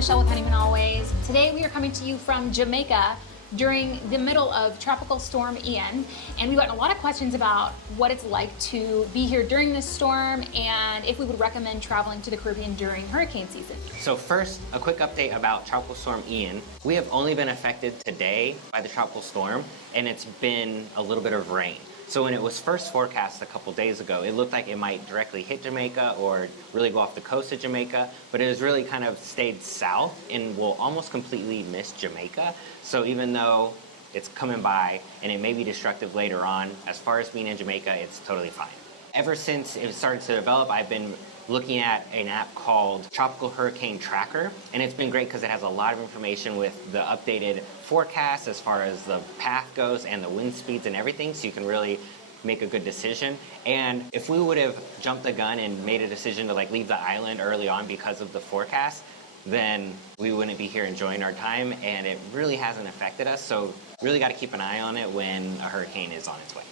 Michelle with Honeymoon Always. Today we are coming to you from Jamaica during the middle of Tropical Storm Ian, and we've gotten a lot of questions about what it's like to be here during this storm and if we would recommend traveling to the Caribbean during hurricane season. So first, a quick update about Tropical Storm Ian. We have only been affected today by the tropical storm, and it's been a little bit of rain. So when it was first forecast a couple days ago, it looked like it might directly hit Jamaica or really go off the coast of Jamaica, but it has really kind of stayed south and will almost completely miss Jamaica. So even though it's coming by and it may be destructive later on, as far as being in Jamaica, it's totally fine. Ever since it started to develop, I've been looking at an app called Tropical Hurricane Tracker, and it's been great because it has a lot of information with the updated forecast as far as the path goes and the wind speeds and everything, so you can really make a good decision. And if we would have jumped the gun and made a decision to leave the island early on because of the forecast, then we wouldn't be here enjoying our time, and it really hasn't affected us, so really got to keep an eye on it when a hurricane is on its way.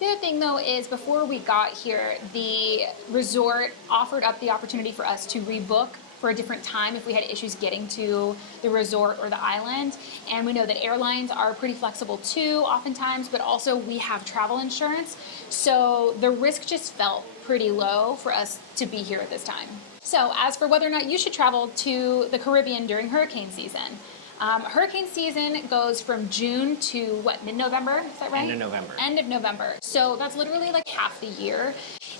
The other thing though is before we got here, the resort offered up the opportunity for us to rebook for a different time if we had issues getting to the resort or the island. And we know that airlines are pretty flexible too oftentimes, but also we have travel insurance. So the risk just felt pretty low for us to be here at this time. So as for whether or not you should travel to the Caribbean during hurricane season, hurricane season goes from June to what, mid-November? Is that right? End of November. End of November. So that's literally like half the year.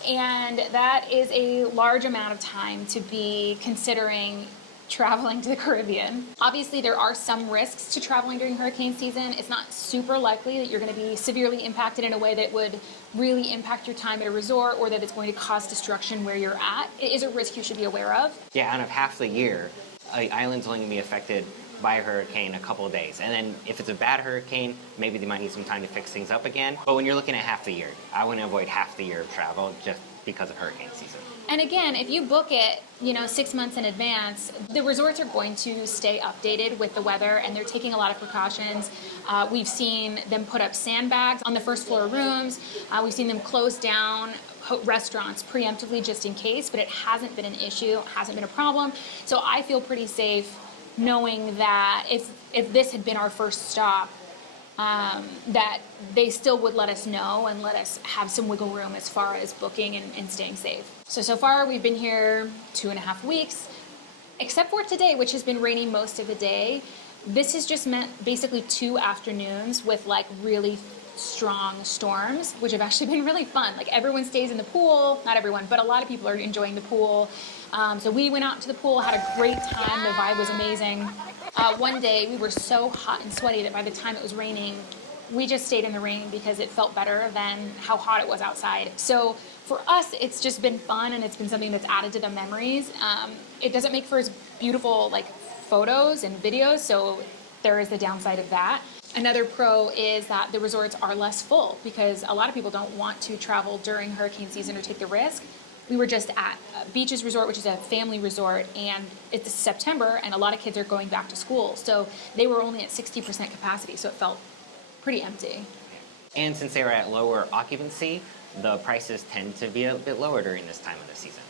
And that is a large amount of time to be considering traveling to the Caribbean. Obviously, there are some risks to traveling during hurricane season. It's not super likely that you're going to be severely impacted in a way that would really impact your time at a resort or that it's going to cause destruction where you're at. It is a risk you should be aware of. Yeah, out of half the year, the island's only going to be affected by a hurricane a couple of days. And then if it's a bad hurricane, maybe they might need some time to fix things up again. But when you're looking at half the year, I wouldn't avoid half the year of travel just because of hurricane season. And again, if you book it, 6 months in advance, the resorts are going to stay updated with the weather, and they're taking a lot of precautions. We've seen them put up sandbags on the first floor rooms. We've seen them close down restaurants preemptively just in case, but it hasn't been an issue, it hasn't been a problem. So I feel pretty safe knowing that if this had been our first stop, that they still would let us know and let us have some wiggle room as far as booking and staying safe. So far we've been here 2.5 weeks, except for today, which has been rainy most of the day. This has just meant basically 2 afternoons with really strong storms, which have actually been really fun. Everyone stays in the pool, not everyone, but a lot of people are enjoying the pool. So we went out to the pool, had a great time, the vibe was amazing. One day we were so hot and sweaty that by the time it was raining, we just stayed in the rain because it felt better than how hot it was outside. So for us, it's just been fun, and it's been something that's added to the memories. It doesn't make for as beautiful photos and videos, so there is the downside of that. Another pro is that the resorts are less full because a lot of people don't want to travel during hurricane season or take the risk. We were just at Beaches Resort, which is a family resort, and it's September, and a lot of kids are going back to school. So they were only at 60% capacity, so it felt pretty empty. And since they were at lower occupancy, the prices tend to be a bit lower during this time of the season.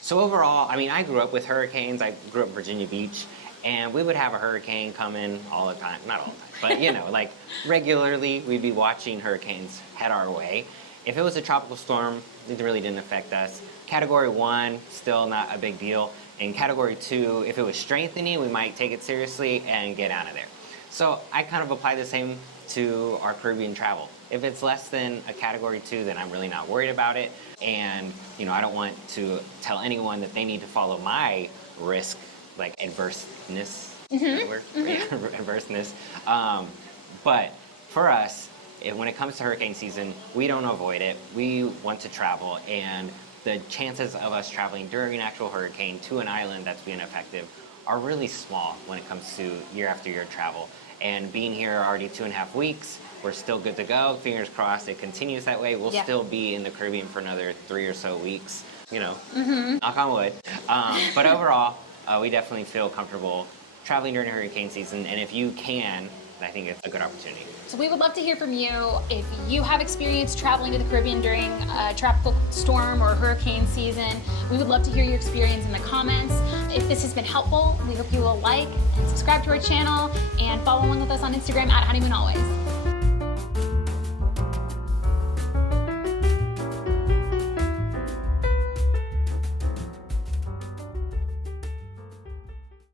So overall, I grew up with hurricanes. I grew up in Virginia Beach, and we would have a hurricane come in all the time. Not all the time, but regularly we'd be watching hurricanes head our way. If it was a tropical storm, it really didn't affect us. Category 1, still not a big deal. In Category 2, if it was strengthening, we might take it seriously and get out of there. So I kind of apply the same to our Caribbean travel. If it's less than a Category 2, then I'm really not worried about it. And, I don't want to tell anyone that they need to follow my risk, adverseness. Adverseness. But for us, when it comes to hurricane season, we don't avoid it. We want to travel, and the chances of us traveling during an actual hurricane to an island that's being affected are really small when it comes to year after year travel. And being here already 2.5 weeks, we're still good to go. Fingers crossed it continues that way. We'll still be in the Caribbean for another 3 or so weeks, knock on wood. But overall, we definitely feel comfortable traveling during hurricane season, and if you can, I think it's a good opportunity. So we would love to hear from you if you have experience traveling to the Caribbean during a tropical storm or hurricane season. We would love to hear your experience in the comments. If this has been helpful, we hope you will like and subscribe to our channel and follow along with us on Instagram @HoneymoonAlways.